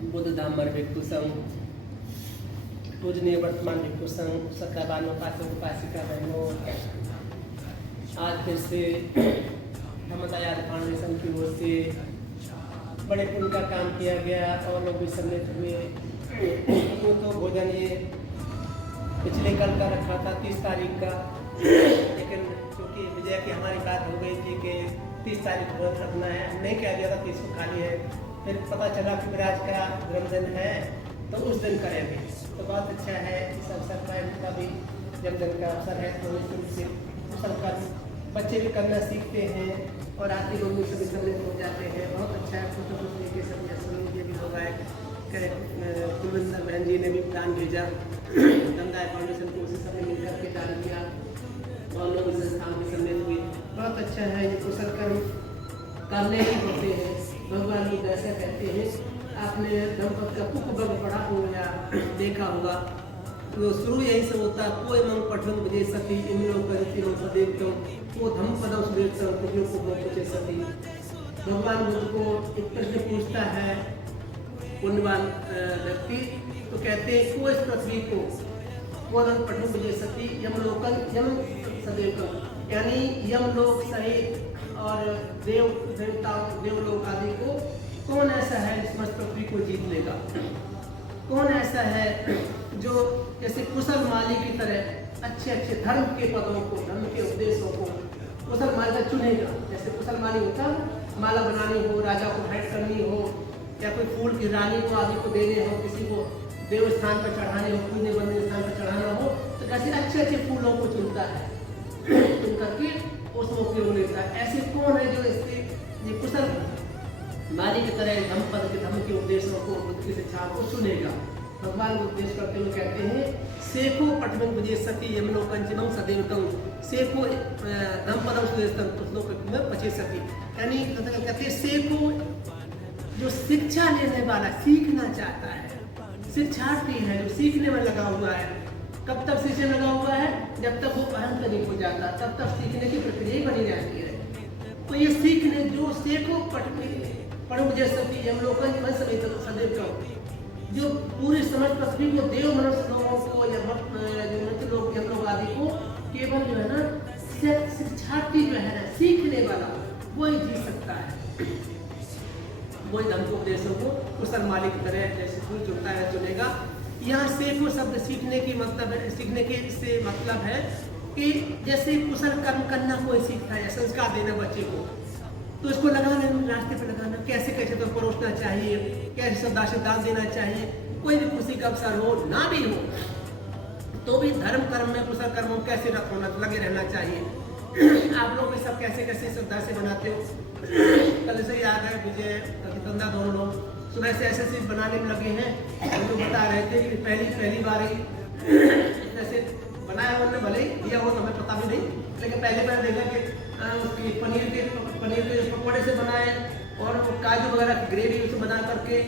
बुद्ध धामर भिक्षु संघ, पूजनीय वर्तमान भिक्षु संघ, सत्तावान उपासक उपासिका बहनों, आज फिर से धम्मदयाल फाउंडेशन की ओर से बड़े पुण्य का काम किया गया और लोग भी सम्मिलित हुए। तो भोजन ये पिछले कल का रखा था 30 तारीख का, लेकिन क्योंकि विजय की हमारी बात हो गई थी कि 30 तारीख को रखना है, नहीं कह दिया था 30 को खाली है। फिर पता चला कि विराज का जन्मदिन है तो उस दिन करेंगे, तो बहुत अच्छा है। इस अवसर पर इनका भी जन्मदिन का अवसर है तो उनसे अवसर पर बच्चे भी करना सीखते हैं और आते लोग भी सभी सम्मिलित हो जाते हैं। बहुत अच्छा है। फोटो खींचने के सब ये भी लोग आए, कुलविंदर बहन जी ने भी दान भेजा, गंगा फाउंडेशन को उसी सबने मिलकर के दान किया और लोग इस संस्थान में सम्मिलित हुए। बहुत अच्छा है। ये कुशल कर्म करने ही होते हैं। भगवान लोग ऐसा कहते हैं, आपने दंपत का कुक बग पढ़ा हो या देखा होगा, तो शुरू यही से होता है। कोई मंग पठन बजे सती इन लोग करती हो सदैव तो वो धम पदम सुदेव कुछ को पूछे सती। भगवान बुद्ध को एक प्रश्न पूछता है पुण्यवान व्यक्ति, तो कहते हैं को इस पृथ्वी को कोन पठन बजे सती यमलोकन यम सदैव, यानी यमलोक सहित और देवलोक आदि को कौन ऐसा है जिस मस्त पृथ्वी को जीत लेगा। कौन ऐसा है जो जैसे कुशल माली की तरह अच्छे अच्छे धर्म के पदों को, धर्म के उपदेशों को कुशल माली का चुनेगा। जैसे कुशल माली होता, माला बनानी हो, राजा को भेंट करनी हो, या कोई फूल की रानी को आदि को देने हो, किसी को देव स्थान पर चढ़ाने हो, पूजने बंदे स्थान पर चढ़ाना हो, तो कैसे अच्छे अच्छे फूलों को चुनता है, चुन करके उसमें उपयोग लेता है। ऐसे कौन है जो इसके ये कुशल माली की तरह धर्म के उपदेशों को, बुद्ध की शिक्षा को चुनेगा। भगवान को उपदेश करते हुए कहते हैं सेको पठन बुझे सती यमनो कंचनम सदैवतम सेको धम्पदम सुदेशतम पुस्तकों में पचे सती, यानी कहते हैं सेको जो शिक्षा लेने वाला, सीखना चाहता है, शिक्षार्थी है जो सीखने में लगा हुआ है। कब तक सीखने में लगा हुआ है? जब तक वो अहंत नहीं हो जाता, तब तक सीखने की प्रक्रिया बनी रहती है। तो ये सीखने जो सेको पढ़ जैसे यमलोकन में सदैव का जो पूरी समझ पृथ्वी को देव मनुष्य लोगों को या मनुष्य लोग यमलोक आदि को केवल जो है ना शिक्षार्थी जो है ना, सीखने वाला वही जी सकता है। वही धर्म उपदेशों को कुशल माली की तरह जैसे फूल चुनता है चुनेगा। यहाँ सेको शब्द सीखने की मतलब है, सीखने के से मतलब है कि जैसे कुशल कर्म करना कोई सीखता है, संस्कार देना बच्चे को, तो इसको लगाना, रास्ते पर लगाना, कैसे कैसे तो परोसना चाहिए, कैसे श्रद्धा दान देना चाहिए। कोई भी खुशी का अवसर हो ना भी हो तो भी धर्म कर्म में कुशल कर्म में कैसे होना, लगे रहना चाहिए। आप लोग ये सब कैसे कैसे श्रद्धा से बनाते हो। कल से याद है विजय धंधा दोनों लोग सुबह से ऐसे बनाने में लगे हैं। जो बता रहे थे कि पहली बार ही ऐसे बनाया उन्होंने, भले ही दिया हो तो हमें पता भी नहीं, लेकिन पहले बार देखा कि उसकी पनीर के पकौड़े से बनाए और काजू वगैरह की ग्रेवी उसमें बना करके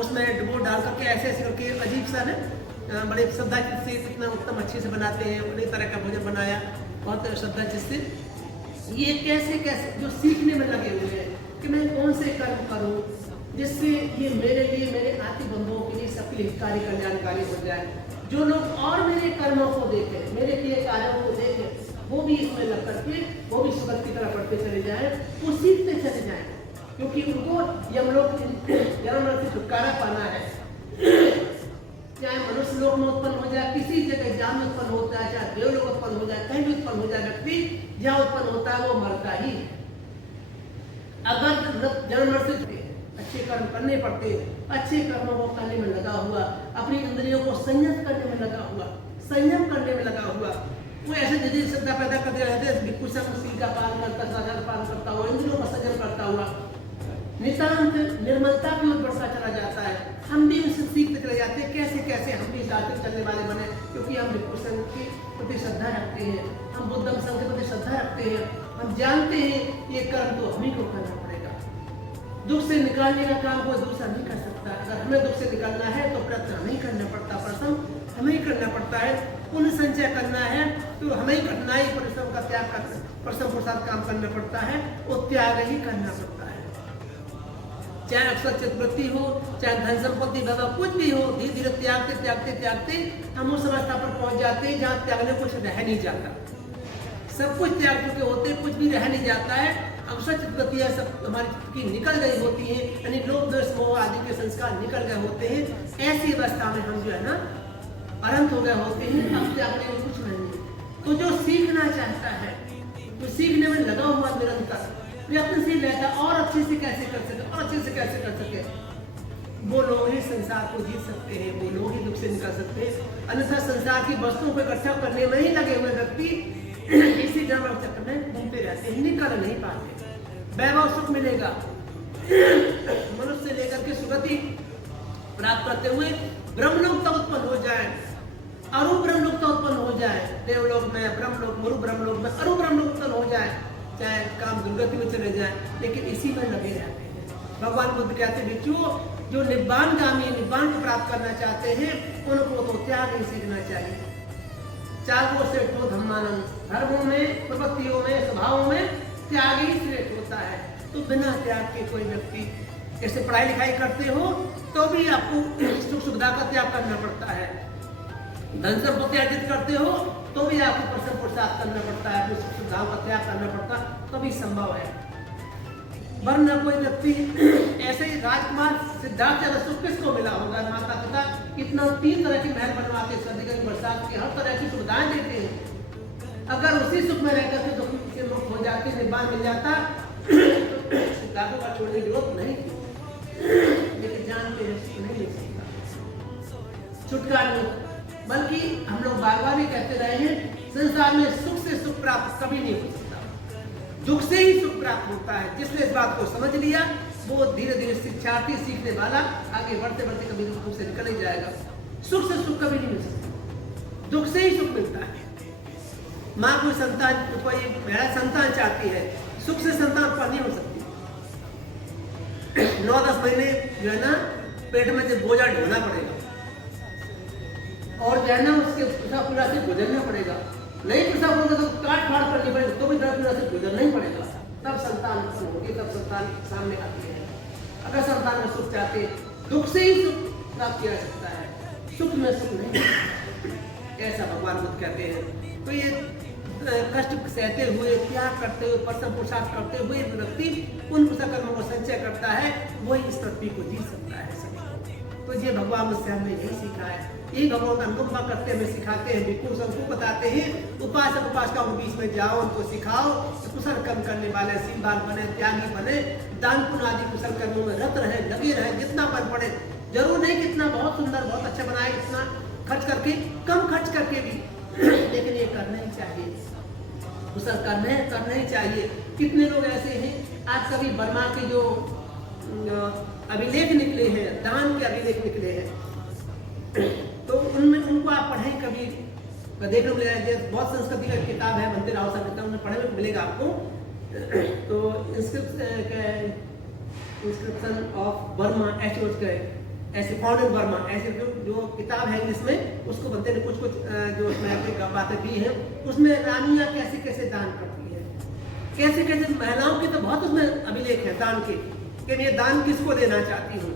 उसमें डुबो डाल करके ऐसे करके अजीब सा ना बड़े श्रद्धा से कितना उत्तम अच्छे से बनाते हैं। उन्हीं तरह का भोजन बनाया बहुत श्रद्धा से। ये कैसे कैसे जो सीखने में लगे हुए हैं कि मैं कौन से कर्म करूं जिससे ये मेरे लिए, मेरे आती बंधुओं के लिए सबके हितकारी कल्याणकारी हो जाए। जो लोग और मेरे कर्मों को देखें, मेरे किए कार्यों को देखें, वो भी इसमें लग करके वो भी सुगत की तरह बढ़ते चले जाए, वो सीखते चले जाए, क्योंकि उनको यमलोक जन्म से छुटकारा पाना है। चाहे मनुष्य लोक में उत्पन्न हो जाए, किसी जगह जहाँ में उत्पन्न होता है, चाहे देवलोक उत्पन्न हो जाए, कहीं भी उत्पन्न हो जाए, व्यक्ति जहाँ उत्पन्न होता है वो मरता ही। अगर जन्म से अच्छे कर्म करने पड़ते, अच्छे कर्मों को करने में लगा हुआ, अपनी इंद्रियों को संयत करने में लगा हुआ, संयम करने में लगा हुआ, वो ऐसे जैसे श्रद्धा पैदा करते रहते हैं। भिक्षु संघ उसी का पालन करता, साधन पालन करता हुआ, इंद्रियों का संयम करता हुआ नितांत निर्मलता की ओर बढ़ता चला जाता है। हम भी उनसे सीखते चले जाते हैं कैसे कैसे हम भी साथ चलने वाले बने, क्योंकि हम भिक्षु संघ के प्रति श्रद्धा रखते हैं, हम बुद्ध संघ के प्रति श्रद्धा रखते हैं। हम जानते हैं ये कर्म तो हमें को करना पड़ेगा। दुख से निकालने का काम कोई दूसरा नहीं कर सकता। अगर हमें दुख से निकालना है तो प्रयत्न हमें ही करना पड़ता, परिश्रम हमें ही करना पड़ता है। पुण्य संचय करना है तो हमें ही कठिनाई परिश्रम का त्याग करना, परिश्रम के साथ काम करना पड़ता है, वो त्याग ही करना पड़ता है। चाहे अक्षय चित्तवृत्ति हो, चाहे धन संपत्ति वैभव कुछ भी हो, धीरे धीरे त्यागते त्यागते त्यागते हम उस अवस्था पर पहुंच जाते हैं जहाँ त्यागने कुछ रह नहीं जाता। सब कुछ त्याग चुके होते, कुछ भी रह नहीं जाता है। अक्षय चित्तवृत्तियाँ सब हमारी की निकल गई होती हैं, यानी लोभ द्वेष मोह आदि के संस्कार निकल गए होते हैं। ऐसी अवस्था में हम जो है ना अनंत हो गए होते हैं, अब त्यागने में कुछ नहीं। तो जो सीखना चाहता है, तो सीखने में लगा हुआ निरंतर प्रयत्नशील रहता है, और अच्छे से कैसे कर सके, और अच्छे से कैसे कर सके, वो लोग ही संसार को जीत सकते हैं, वो लोग ही दुख से निकल सकते हैं। अन्यथा संसार की वस्तुओं को इकट्ठा करने में ही लगे हुए व्यक्ति इसी ड्रामा चक्कर में घूमते रहते हैं, निकल नहीं पाते। वैभव सुख मिलेगा, मनुष्य लेकर के सुगति प्राप्त करते हुए ब्रह्मलोक तक उत्पन्न हो जाए, अरु ब्रह्मलोक तक उत्पन्न हो जाए, देवलोक में, ब्रह्मलोक, मरु ब्रह्मलोक में, अरु ब्रह्मलोक उत्पन्न हो जाए, चाहे काम दुर्गति में चले जाए, लेकिन इसी में लगे रहते हैं। भगवान बुद्ध कहते हैं बच्चों, जो निब्बान गामी, निब्बान को प्राप्त करना चाहते हैं, उनको तो त्याग ही सीखना चाहिए। त्यागो से तो धम्मानंद, धर्मों में, प्रवृत्तियों में, स्वभावों में त्याग ही श्रेष्ठ होता है। तो बिना त्याग के कोई व्यक्ति, जैसे पढ़ाई लिखाई करते हो तो भी आपको सुख सुविधा का त्याग करना पड़ता है, धन संपत्ति अर्जित करते हो तो भी आपको परिश्रम पुरुषार्थ करना पड़ता है, अपनी सुख सुविधाओं का त्याग करना पड़ता, तभी संभव है। वरना कोई व्यक्ति ऐसे ही राजकुमार सिद्धार्थ ज्यादा सुख किसको मिला होगा? माता पिता इतना 3 तरह की महल बनवाते, सर्दी की बरसात की हर तरह की सुविधाएं देते हैं। अगर उसी सुख में रहकर के दुख से मुक्त हो जाते, निब्बान मिल जाता, तो सिद्धार्थों का छोड़ने की जरूरत नहीं थी। लेकिन जानते हैं सुख नहीं मिल सकता, छुटकारा नहीं। बल्कि हम लोग बार बार ही कहते रहे हैं, संसार में सुख से सुख प्राप्त कभी नहीं हो सकता, दुख से ही सुख प्राप्त होता है। जिसने इस बात को समझ लिया, वो धीरे धीरे शिक्षार्थी, सीखने वाला आगे बढ़ते बढ़ते कभी दुख से निकल ही जाएगा। सुख से सुख कभी नहीं मिल सकता, दुख से ही सुख मिलता है। माँ कोई संतान, कोई मेरा संतान चाहती है, सुख से संतान उत्पन्न नहीं हो सकती। 9-10 महीने जो है ना पेट में से बोझा ढोना पड़ेगा, और जो है ना उसके पीड़ा से गुजरना पड़ेगा। नहीं प्रसव होगा तो काट फाड़ करनी पड़ेगी, तो भी पीड़ा से गुजरना ही पड़ेगा, तब संतान उत्पन्न होगी, तब संतान सामने आती है। अगर संतान में सुख चाहते, दुख से ही सुख प्राप्त किया जा सकता है, सुख में सुख नहीं, ऐसा भगवान बुद्ध कहते हैं। तो ये कष्ट सहते हुए, त्याग करते हुए, परिश्रम पुरुषार्थ करते हुए व्यक्ति उन कर्मों को संचय करता है, वही इस पृथ्वी को जीत सकता है। तो ये भगवान मुझसे हमने यही सीखा है, यही भगवान अनुकंपा करते हमें सिखाते हैं, भिक्षु सबको बताते हैं। उपासक उपासिका के बीच में जाओ, उनको सिखाओ, कुशल कर्म करने वाले सीलवान बने, त्यागी बने, दान पुण्य आदि कुशल कर्मों में रत रहे, लगे रहे, जितना पन पड़े। जरूर नहीं कितना बहुत सुंदर, बहुत अच्छा बनाए, इतना खर्च करके, कम खर्च करके भी, लेकिन ये करना ही चाहिए, कुशल करना ही चाहिए। कितने लोग ऐसे हैं, आज कभी बर्मा के जो अभिलेख निकले हैं, दान के अभिलेख निकले हैं, तो उनमें उनको आप पढ़ें कभी, देखने को मिलेगा। बहुत संस्कृति का किताब है, बनते राव साहब किताब, उन्हें पढ़ने को मिलेगा आपको। तो इंस्क्रिप्शन ऑफ बर्मा ऐसे फाउंड इन बर्मा, ऐसे जो किताब है जिसमें उसको बनते ने कुछ जो उसमें बातें की हैं, उसमें रानियां कैसे कैसे दान करती है, कैसे कैसे महिलाओं की तो बहुत उसमें अभिलेख है दान के, कि ये दान किसको देना चाहती हूँ,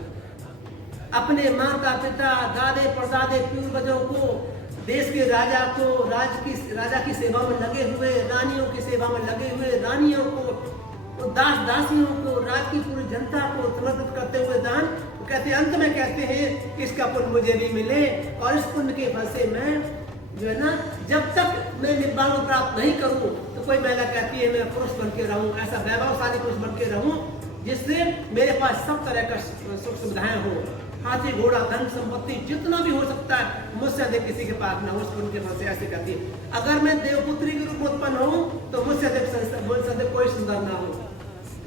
अपने माता पिता, दादे परदादे, पूर्वजों को, देश के राजा को, राजा की सेवा में लगे हुए, रानियों की सेवा में लगे हुए रानियों को, तो दास दासियों को, राज की पूरी जनता को समर्पित करते हुए दान। तो कहते अंत में कहते हैं इसका पुण्य मुझे भी मिले, और इस पुण्य के फल से मैं जो है ना, जब तक मैं निब्बान को प्राप्त नहीं करूं, तो कोई महिला कहती है मैं पुरुष बन के रहूं, ऐसा वैभवशाली पुरुष बन के रहूं जिससे मेरे पास सब तरह का सुख सुविधाएं हो, हाथी घोड़ा धन संपत्ति जितना भी हो सकता है, मुझसे अधिक किसी के पास ना हो। उनके पास ऐसे कहती है, अगर मैं देवपुत्री के रूप में उत्पन्न हूँ तो मुझसे अधिक कोई सुंदर ना हो,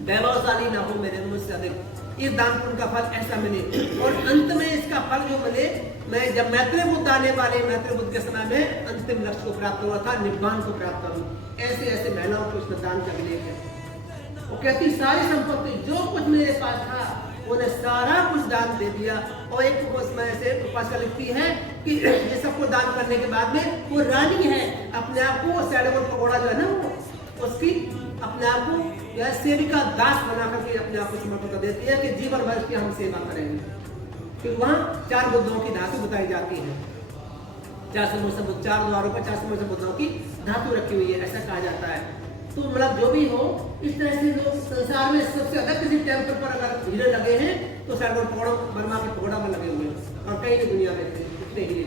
वैभवशाली ना हो, मेरे मुझसे अधिक। इस दान पुण्य का फल ऐसा मिले, और अंत में इसका फल जो मिले, मैं जब मैत्रेय बुद्ध आने वाले, मैत्रेय बुद्ध के समय में अंतिम लक्ष्य को प्राप्त हुआ था, निब्बान को प्राप्त करूँ। ऐसे ऐसे महिलाओं को उसमें दान का विलेख है। वो कहती सारी संपत्ति जो कुछ मेरे पास था उन्हें सारा कुछ दान दे दिया। और एक उसमें ऐसे उपासना लिखती है कि ये सबको दान करने के बाद में वो रानी है, अपने आप को सैडों पकौड़ा जो है ना, वो उसकी अपने आप को या सेविका दास बना करके अपने आप को समर्पित कर देती है कि जीवन भर की हम सेवा करेंगे। फिर वहाँ 4 बुद्धों की धातु बताई जाती है, 4 द्वारों पर 4 बुद्धों की धातु रखी हुई है, ऐसा कहा जाता है। तो मतलब जो भी हो, इस तरह से लोग संसार में सबसे ज्यादा किसी टेम्पल पर अगर हीरे लगे हैं तो शायद बर्मा के पकौड़ा पर लगे हुए हैं और कई दुनिया में थे इतने हीरे।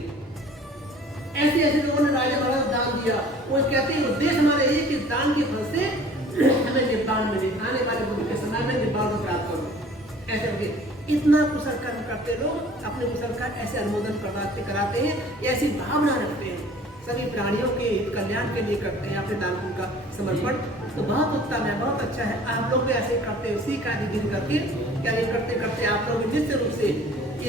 ऐसे ऐसे लोगों ने राजा महाराज को दान दिया। वो कहते हैं उद्देश्य हमारे ये कि दान के फल से हमें निब्बाण मिले, आने वाले बुद्ध के समय में निब्बाण को प्राप्त करो। ऐसे करके इतना कुशल कर्म करते लोग अपने कुशल का ऐसे अनुमोदन कराते हैं, ऐसी भावना रखते हैं, सभी प्राणियों के कल्याण के लिए करते हैं अपने दान पुण्य का समर्पण। तो बहुत उत्तम है, बहुत अच्छा है। आप लोग भी ऐसे करते हैं, उसी का गिन करके क्या करते करते आप लोग निश्चित रूप से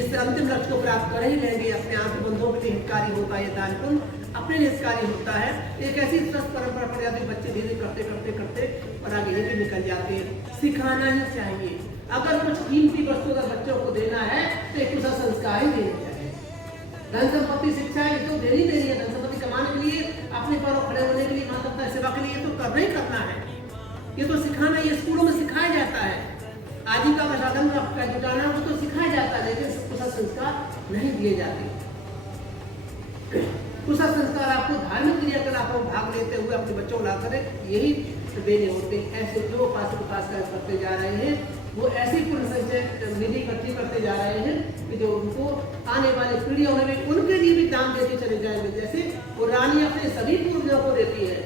इस अंतिम लक्ष्य को प्राप्त कर ही लेंगे। अपने आंख बंधुओं के लिए हितकारी होता है दान पुण्य, अपने लिए हितकारी होता है। एक ऐसी स्वस्थ परंपरा पड़ जाती है, बच्चे धीरे करते करते करते और आगे ही निकल जाते हैं। सिखाना ही चाहिए। अगर कुछ कीमती वस्तु अगर बच्चों को देना है तो एक दूसरा संस्कार ही देना चाहिए। धन संपत्ति शिक्षा ये तो देनी है, धन संपत्ति कमाने के लिए, अपने पैरों खड़े होने के लिए, माता पिता सेवा के लिए तो करना ही करना है। ये तो सिखाना, ये स्कूलों में सिखाया जाता है। आजीविका का साधन का जुटाना वो तो सिखाया जाता है, लेकिन कुशल संस्कार नहीं दिए जाते। कुशल संस्कार आपको धार्मिक क्रियाकलापों में भाग लेते हुए अपने बच्चों को लाकर यही देने होते हैं। ऐसे जो उपास करते जा रहे हैं वो ऐसी पुण्य संचय निधि इकट्ठी करते जा रहे हैं कि जो उनको आने वाली पीढ़ियों में भी उनके लिए भी दान देते चले जाएंगे। जैसे वो रानी अपने सभी पूर्वजों को देती है,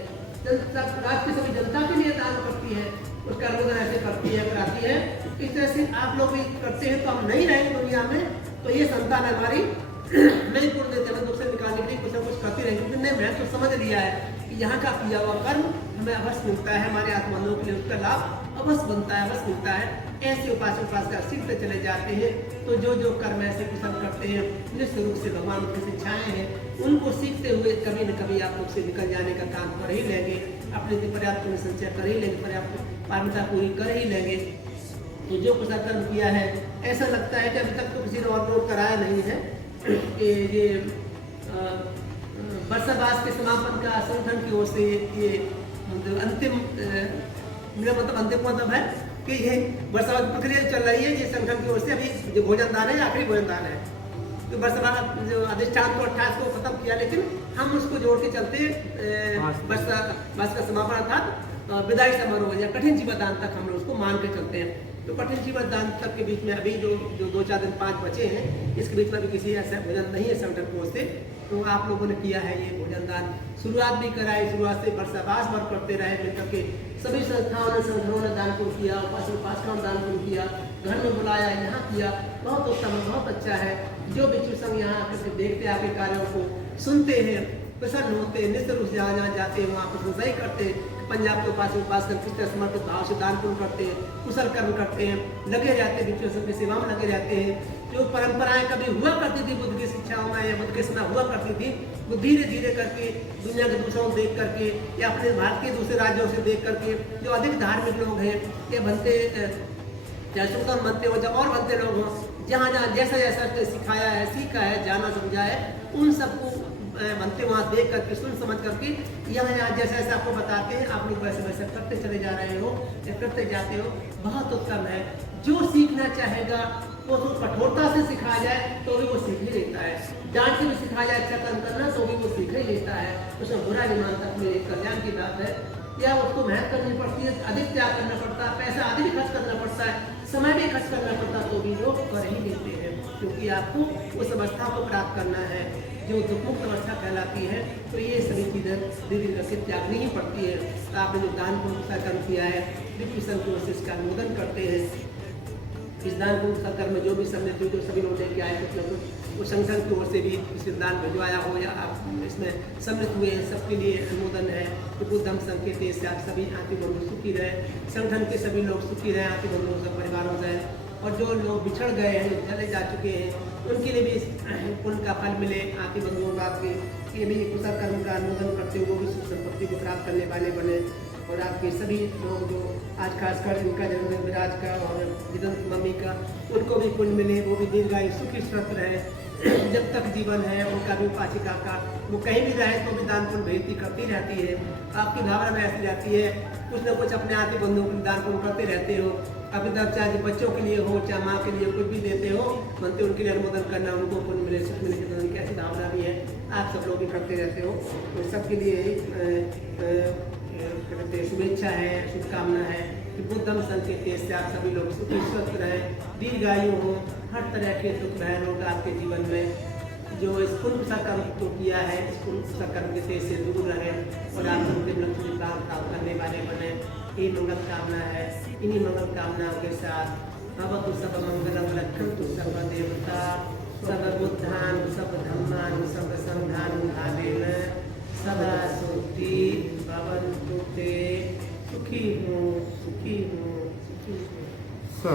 राज्य की सभी जनता के लिए दान करती है, उसका अनुमोदन ऐसे करती है, कराती है। इस तरह से आप लोग भी करते हैं तो हम नहीं रहेंगे दुनिया में, तो ये संतान हमारी नहीं पूर्ण देते, हमें दुख से निकालने के लिए कुछ ना कुछ करती रहेंगे। क्योंकि मैं तो समझ लिया है कि यहाँ का किया हुआ कर्म हमें अवश्य मिलता है, हमारे आत्माओं के लिए उसका लाभ अवश्य बनता है, अवश्य मिलता है। ऐसे उपास सीखते चले जाते हैं। तो जो कर्म ऐसे कुशल करते हैं, निश्चित रूप से भगवान की शिक्षाएं हैं, उनको सीखते हुए कभी न कभी आप लोग से निकल जाने का काम कर ही लेंगे, अपने लिए पर्याप्त संचय कर ही लेंगे, पर्याप्त पात्रता पूरी कर ही लेंगे। तो जो कुशल कर्म किया है, ऐसा लगता है कि अभी तक तो किसी ने और नोट कराया नहीं है कि ये वर्षावास के समापन का संगठन की ओर से ये अंतिम, मेरा मतलब अंतिम मतलब है कि ये वर्षावास की प्रक्रिया चल रही है। ये संगठन की ओर से अभी जो भोजन दान है, आखिरी भोजन दान है। तो वर्षावास जो अधिष्ठान को 28 को खत्म किया, लेकिन हम उसको जोड़ के चलते वर्षावास का समापन अर्थात विदाई समारोह या कठिन जीवन दान तक हम लोग उसको मान के चलते हैं। तो कठिन जीवन दान तक के बीच में अभी जो 2-4 दिन 5 बचे हैं, इसके बीच में भी किसी ऐसा भोजन नहीं है संगठन की ओर से। तो आप लोगों ने किया है ये भोजन दान, शुरुआत भी कराई, शुरुआत से वर्षावास भर करते रहे मिलकर के। सभी संस्थाओं ने, संगठनों ने दान पुण्य किया, उपासनाओं ने दान पुण्य किया, घर में बुलाया, यहाँ किया। बहुत उत्तम, बहुत अच्छा है। जो भिक्षु संघ यहाँ आकर देखते आपके कार्यों को, सुनते हैं, प्रसन्न होते हैं, निश्चित रूप से जहाँ जाते हैं वहाँ पर सही करते हैं। पंजाब के उपास कर किस तरह समर्पित भाव से दान पुण्य करते हैं, कुशल कर्म करते हैं, लगे रहते हैं, भिक्षु संघ की सेवा में लगे रहते हैं। जो परंपराएं कभी हुआ करती थी बुद्ध की शिक्षाओं में या बुद्ध के समय हुआ करती थी, वो धीरे धीरे करके दुनिया के दूसरों को देख करके या अपने भारत के दूसरे राज्यों से देख करके, जो अधिक धार्मिक लोग हैं ये बनते, चाहे सुल्तान बनते हो, जब और बनते लोग हों, जहाँ जहाँ जैसा जैसा सिखाया है, सीखा है, जाना समझा है, उन सबको बनते वहाँ देख करके, सुन समझ करके, यहाँ यहाँ जैसे जैसे आपको बताते हैं आप लोग वैसे वैसे करते चले जा रहे हो या करते जाते हो। बहुत उत्तम है। जो सीखना चाहेगा वो तो कठोरता से सिखाया जाए तो भी वो सीख ही लेता है, डांट के भी सिखाया जाए अच्छा कर्म करना तो भी वो सीख ही लेता है। उसमें बुरा नहीं मानता, मेरे कल्याण की बात है। या उसको मेहनत करनी पड़ती है, अधिक त्याग करना पड़ता है, पैसा अधिक खर्च करना पड़ता है, समय भी खर्च करना पड़ता है, तो भी लोग कर ही लेते हैं। क्योंकि आपको उस अवस्था को प्राप्त करना है जो दुखमुक्त अवस्था कहलाती है। तो ये सभी चीज़ें धीरे धीरे त्यागनी ही पड़ती है। तो आपने जो दान पुण्य कर्म किया है, भिक्षु संघ की ओर से इसका अनुमोदन करते हैं। इस दान पुण्य कर्म में जो भी सम्मिलित हुए, जो सभी लोग लेके आए कुछ न कुछ, वो संगठन की ओर से भी इस दान भिजवाया हो या आप इसमें सम्मिलित हुए हैं, सबके लिए अनुमोदन है। तो बुद्ध धम्म संघ के देश से आप सभी आंटी बंधु सुखी रहे, संगठन के सभी लोग सुखी रहे, आंटी बंधुओं से परिवारों से। और जो लोग बिछड़ गए हैं, चले जा चुके हैं, उनके लिए भी पुण्य का फल मिले। आंटी बंधुओं का आपके ये भी कुशल कर्म का अनुमोदन करते हुए वो भी सुख संपत्ति को प्राप्त करने वाले बने। और आपके सभी लोग जो आज खासकर इनका जन्मदिन विराज का और जिदन मम्मी का, उनको भी पुण्य मिले, वो भी दीर्घायु सुखी स्वस्थ रहे। जब तक जीवन है उनका भी उपासिका का वो कहीं भी रहे तो भी दान पुण्य भेजती करती रहती है। आपकी भावना में ऐसी रहती है, कुछ न कुछ अपने आती बंधुओं के लिए दान पुण्य करते रहते हो। अभी तक चाहे बच्चों के लिए हो चाहे माँ के लिए कुछ भी देते हो, बनते उनके लिए अनुमोदन करना, उनको पुण्य मिले सुख मिले की ऐसी भावना भी है। आप सब लोग भी करते रहते हो, तो सबके लिए शुभेच्छा है, शुभकामना है कि बुद्धम संकेत से आप सभी लोग सुखी स्वस्थ रहे, दीर्घायु हो, हर तरह के सुख भय रोग आपके जीवन में। जो इस पुण्य सा कर्म को किया है, इस पुण्य सा कर्म के तेज से दूर रहे और आप अंतिम लक्ष्य प्राप्त करने वाले बने, ये मंगल कामना है। इन्हीं मंगल कामनाओं के साथ भवतु सब मंगलम रक्षन्तु सर्व देवता सर्व बुद्धान सर्व धम्मान सर्व संघान भावेन सदा सुखी भवन्तु ते। सुखी हो सुखी हो सुखी हो।